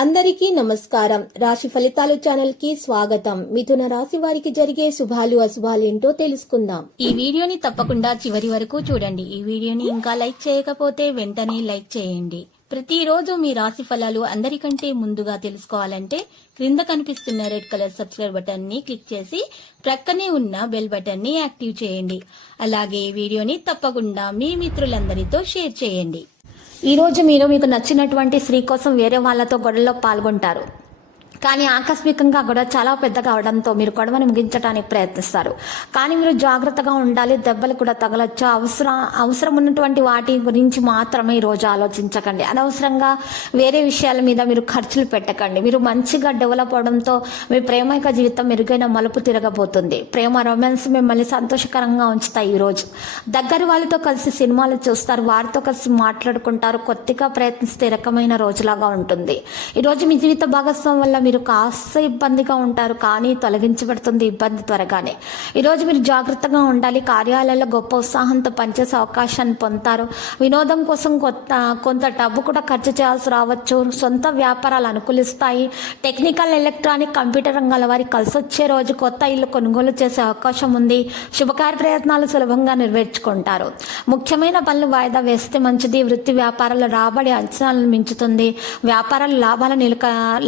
అందరికీ నమస్కారం. రాశి ఫలితాలు ఛానల్ కి స్వాగతం. మిథున రాశి వారికి జరిగే శుభాలు అశుభాలు ఏంటో తెలుసుకుందాం. ఈ వీడియోని తప్పకుండా చివరి వరకు చూడండి. ఈ వీడియోని ఇంకా లైక్ చేయకపోతే వెంటనే లైక్ చేయండి. ప్రతిరోజు మీ రాశి ఫలాలు అందరికంటే ముందుగా తెలుసుకోవాలంటే క్రింద కనిపిస్తున్న రెడ్ కలర్ సబ్స్క్రైబ్ బటన్ ని క్లిక్ చేసి ప్రక్కనే ఉన్న బెల్ బటన్ ని యాక్టివ్ చేయండి. అలాగే ఈ వీడియోని తప్పకుండా మీ మిత్రులందరితో షేర్ చేయండి. ఈ రోజు మీరు మీకు నచ్చినటువంటి స్త్రీ కోసం వేరే వాళ్ళతో గొడవలో పాల్గొంటారు. కానీ ఆకస్మికంగా గొడవ చాలా పెద్దగా అవడంతో మీరు గొడవను ముగించడానికి ప్రయత్నిస్తారు. కానీ మీరు జాగ్రత్తగా ఉండాలి. దెబ్బలు కూడా తగలచ్చు. అవసరం ఉన్నటువంటి వాటి గురించి మాత్రమే ఈ రోజు ఆలోచించకండి. అనవసరంగా వేరే విషయాల మీద మీరు ఖర్చులు పెట్టకండి. మీరు మంచిగా డెవలప్ అవడంతో మీ ప్రేమైక జీవితం మెరుగైన మలుపు తిరగబోతుంది. ప్రేమ రొమాన్స్ మిమ్మల్ని సంతోషకరంగా ఉంచుతాయి. ఈ రోజు దగ్గర వాళ్ళతో కలిసి సినిమాలు చూస్తారు. వారితో కలిసి మాట్లాడుకుంటారు. కొద్దిగా ప్రయత్నిస్తే రకమైన రోజులాగా ఉంటుంది. ఈ రోజు మీ జీవిత భాగస్వామి వల్ల మీరు కాస్త ఇబ్బందిగా ఉంటారు. కానీ తొలగించబడుతుంది ఇబ్బంది త్వరగానే. ఈరోజు మీరు జాగ్రత్తగా ఉండాలి. కార్యాలయాల్లో గొప్ప ఉత్సాహంతో పనిచేసే అవకాశాన్ని పొందుతారు. వినోదం కోసం కొంత డబ్బు కూడా ఖర్చు చేయాల్సి రావచ్చు. సొంత వ్యాపారాలు అనుకూలిస్తాయి. టెక్నికల్, ఎలక్ట్రానిక్, కంప్యూటర్ రంగాల వారికి కలిసి వచ్చే రోజు. కొత్త ఇల్లు కొనుగోలు చేసే అవకాశం ఉంది. శుభకార్య ప్రయత్నాలు సులభంగా నెరవేర్చుకుంటారు. ముఖ్యమైన పనులు వాయిదా వేస్తే మంచిది. వృత్తి వ్యాపారాల రాబడి అంచనాలను మించుతుంది. వ్యాపారాలు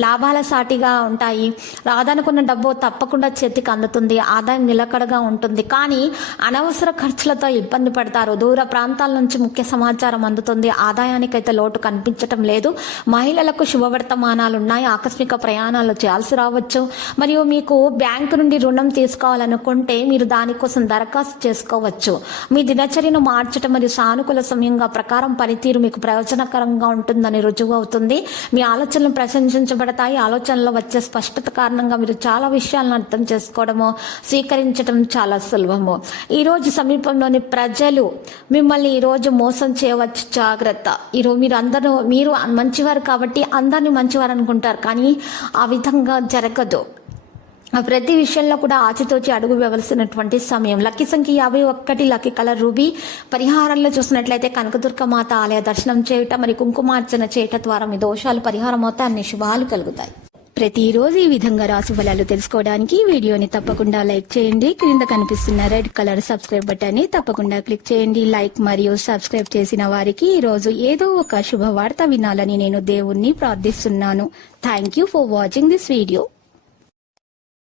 లాభాల సాటిగా ఉంటాయి. రాదనుకున్న డబ్బు తప్పకుండా చేతికి అందుతుంది. ఆదాయం నిలకడగా ఉంటుంది. కానీ అనవసర ఖర్చులతో ఇబ్బంది పడతారు. దూర ప్రాంతాల నుంచి ముఖ్య సమాచారం అందుతుంది. ఆదాయానికైతే లోటు కనిపించటం లేదు. మహిళలకు శుభవర్తమానాలు ఉన్నాయి. ఆకస్మిక ప్రయాణాలు చేయాల్సి రావచ్చు. మరియు మీకు బ్యాంకు నుండి రుణం తీసుకోవాలనుకుంటే మీరు దానికోసం దరఖాస్తు చేసుకోవచ్చు. మీ దినచర్యను మార్చడం మరియు సానుకూల సమయంగా ప్రకారం పనితీరు మీకు ప్రయోజనకరంగా ఉంటుందని రుజువు అవుతుంది. మీ ఆలోచనలు ప్రశంసించబడతాయి. ఆలోచనలో వచ్చే స్పష్టత కారణంగా మీరు చాలా విషయాలను అర్థం చేసుకోవడము, స్వీకరించడం చాలా సులభము. ఈరోజు సమీపంలోని ప్రజలు మిమ్మల్ని ఈరోజు మోసం చేయవచ్చు. జాగ్రత్త. ఈరోజు మీరు మంచివారు కాబట్టి అందరినీ మంచివారు అనుకుంటారు. కానీ ఆ విధంగా జరగదు. ప్రతి విషయంలో కూడా ఆచితూచి అడుగు వేయవలసినటువంటి సమయం. లక్కీ సంఖ్య 51, లక్కీ కలర్ రూబీ. పరిహారంలో చూసినట్లయితే కనకదుర్గ మాత ఆలయ దర్శనం చేయటం మరియు కుంకుమార్చన చేయటం ద్వారా మీ దోషాలు పరిహారం అవుతాయి. అన్ని శుభాలు కలుగుతాయి. ప్రతిరోజు ఈ విధంగా రాశి ఫలాలు తెలుసుకోవడానికి వీడియోని తప్పకుండా లైక్ చేయండి. క్రింద కనిపిస్తున్న రెడ్ కలర్ సబ్స్క్రైబ్ బటన్ ని తప్పకుండా క్లిక్ చేయండి. లైక్ మరియు సబ్స్క్రైబ్ చేసిన వారికి ఈ రోజు ఏదో ఒక శుభవార్త వినాలని నేను దేవుణ్ణి ప్రార్థిస్తున్నాను. Thank you for watching this video.